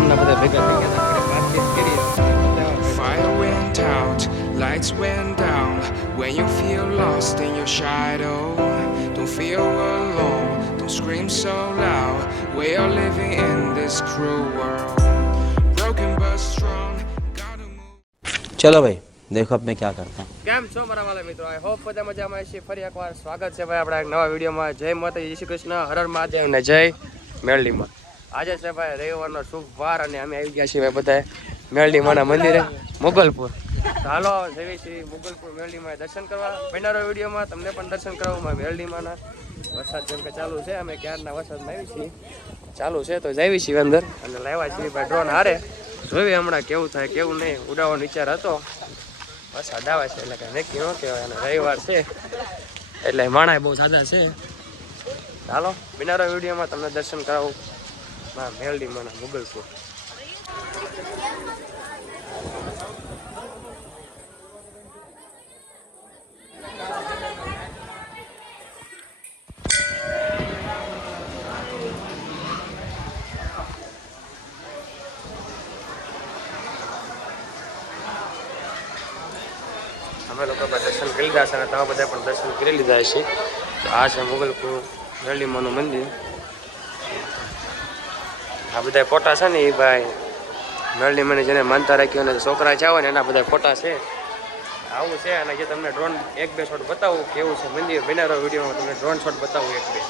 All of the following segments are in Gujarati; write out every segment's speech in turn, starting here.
ગામના બધા ભેગા થઈ ગયા હતા, વાતચીત કરી. Fire went out, lights went down. When you feel lost in your shadow, don't feel alone, don't scream so loud. We are living in this cruel world, broken but strong. Gotta move. चलो भाई देखो अब मैं क्या करता हूँ. કેમ છો મારા વાલા મિત્રો? આઈ હોપ બધા મજામાં હશે. ફરી એકવાર સ્વાગત છે ભાઈ આપણા એક નવા વિડીયોમાં. જય માતાજી, જય શ્રી કૃષ્ણ, હર હર મહાદેવ ને જય મેરડીમાં. આજે છે ભાઈ રવિવારનો શુભ વાર અને અમે આવી ગયા છીએ ભાઈ બધા મેરડીમાના મંદિરે મુગલપુર. તો હાલો જઈએ છીએ મુગલપુર મેરડીમાં દર્શન કરવા. બનારો વિડીયોમાં તમને પણ દર્શન કરાવું મેરડીમાના. વરસાદ જેમ કે ચાલુ છે, અમે ક્યારના વરસાદમાં આવી છીએ, ચાલુ છે તો જઈએ છીએ અંદર અને લાવ્યા છીએ ભાઈ ડ્રોન હારે. જોઈએ હમણાં કેવું થાય કેવું નહીં. ઉડાવવાનો વિચાર હતો, વરસાદ આવે છે એટલે કાંઈ નક્કી ન કહેવાય. અને રવિવાર છે એટલે માણા બહુ સાદા છે. ચાલો બિનારો વિડીયોમાં તમને દર્શન કરાવું મેરડીમાના મુગલપુર. અમે લોકો દર્શન કરી લીધા છે અને તમે બધા પણ દર્શન કરી લીધા છે. તો આ છે મુગલપુર મેરડીમાનું મંદિર. આ બધા ફોટા છે ને એ ભાઈ મેરડીમાની જેને માનતા રાખી અને છોકરા છે હોય ને એના બધા ફોટા છે. આવું છે અને જે તમને ડ્રોન એક બે શોટ બતાવું કેવું છે મંદિર. બનારો વિડીયોમાં તમને ડ્રોન શોટ બતાવું એક બે.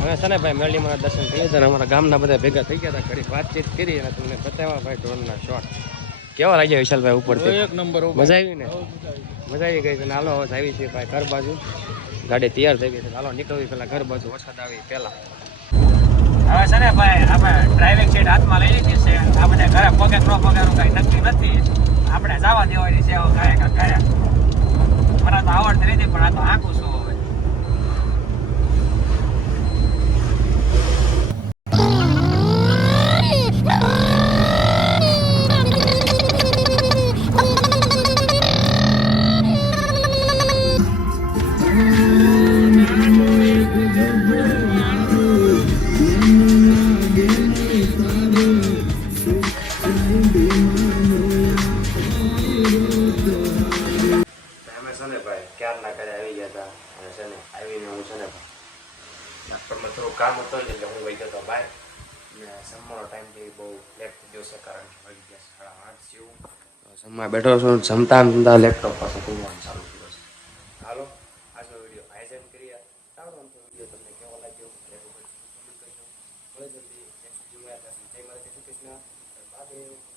હવે છે ને ભાઈ મેરડીમાના દર્શન કરી લીધા. અમારા ગામના બધા ભેગા થઈ ગયા હતા, ઘડી વાતચીત કરી અને તમને બતાવ્યા ભાઈ ડ્રોનના શોટ. કેવા લાગ્યા વિશાલભાઈ ઉપરથી? એક નંબર. મજા આવી ને? મજા આવી ગઈ. અને હાલો હવે આવી છે ભાઈ ઘર બાજુ. ગાડી તૈયાર થઈ ગઈ છે, હાલો નીકળવી પેલા ઘર બાજુ વરસાદ આવી પેલા. હવે છે ને ભાઈ આપણે ડ્રાઇવિંગ સીટ હાથમાં લઈ લીધી છે. આ બધા ઘરે પગે ન પગારું કઈ નક્કી નથી, આપણે જવા દેવાની છે. ઘરે મને તો આવડતી નથી પણ આ તો આંકું છું. ક્યારના ઘરે આવી ગયા હતા અને છે ને આવીને હું છે ને નાગપુરમાં થોડું કામ હતું એટલે હું વહી ગયો હતો બહાર. ને જમવાનો ટાઈમથી બહુ લેટ થઈ ગયો છે, કારણ કે વાગી ગયા 8:30 જેવું. જમવા બેઠો છું, જમતા લેપટોપ પાસે ઘૂમવાનું ચાલુ થયું છે. હાલો આજનો વિડીયો આયોજન કરીએ. સારો વિડીયો તમને કેવો લાગ્યો એ કોમેન્ટ કરજો. મળે જલ્દી નેક્સ્ટ વિડીયોમાં. જય માતાજી, જય શ્રી કૃષ્ણ, મહાદેવ.